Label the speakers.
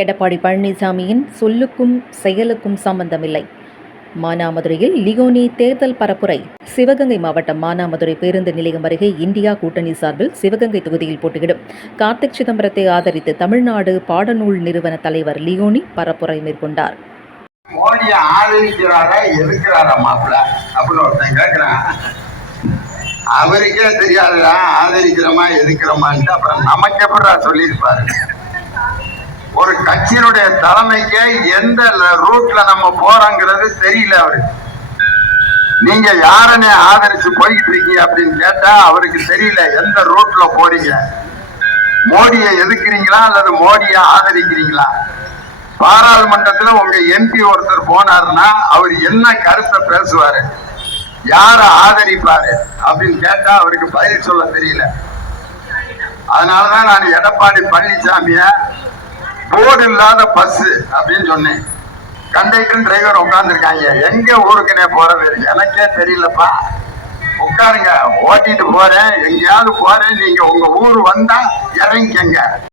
Speaker 1: எடப்பாடி பழனிசாமியின் சொல்லுக்கும் செயலுக்கும் சம்பந்தமில்லை. மானாமதுரையில் லியோனி தேர்தல் பரப்புரை. சிவகங்கை மாவட்டம் மானாமதுரை பேருந்து நிலையம் அருகே இந்தியா கூட்டணி சார்பில் சிவகங்கை தொகுதியில் போட்டியிடும். கார்த்திக் சிதம்பரத்தை ஆதரித்து தமிழ்நாடு பாடநூல் நிறுவன தலைவர் லியோனி பரப்புரை மேற்கொண்டார்.
Speaker 2: ஆதரிக்கிறாரா எதிர்க்கிறாரா மாப்பிள்ள? அப்படின்னு ஒருத்தன் கேட்கிறான் அவருக்கே தெரியாதுடா ஆதரிக்கிறோமா எதிர்க்கிறோமான்ட்டு அப்புறம் நமக்கு எப்படா சொல்லியிருப்பாரு? கட்சியினுடைய தலைமைக்கு எந்த ல- ரூட்ல நம்ம போறோங்கிறது தெரியல அவரு. நீங்க யாரனே ஆதரிச்சு போய்கிட்டு இருக்கீங்க அப்படின்னு கேட்டா அவருக்கு தெரியல எந்த ரூட்ல போறீங்க. மோடியை எதிர்க்கிறீங்களா அல்லது மோடியை ஆதரிக்கிறீங்களா? பாராளுமன்றத்துல உங்க எம்பி ஒருத்தர் போனாருன்னா அவர் என்ன கருத்தை பேசுவாரு? யார ஆதரிப்பாரு அப்படின்னு கேட்டா அவருக்கு பதில் சொல்ல தெரியல. அதனாலதான் நான் எடப்பாடி பழனிசாமிய போர்டு இல்லாத பஸ் அப்படின்னு சொன்னேன். கண்டக்டர் டிரைவர் உட்காந்துருக்காங்க எங்க ஊருக்குனே போறது? எனக்கே தெரியலப்பா. உட்காருங்க. ஓட்டிட்டு போறேன். எங்கேயாவது போறேன். நீங்க உங்க ஊர் வந்தா இறங்கிக்கங்க.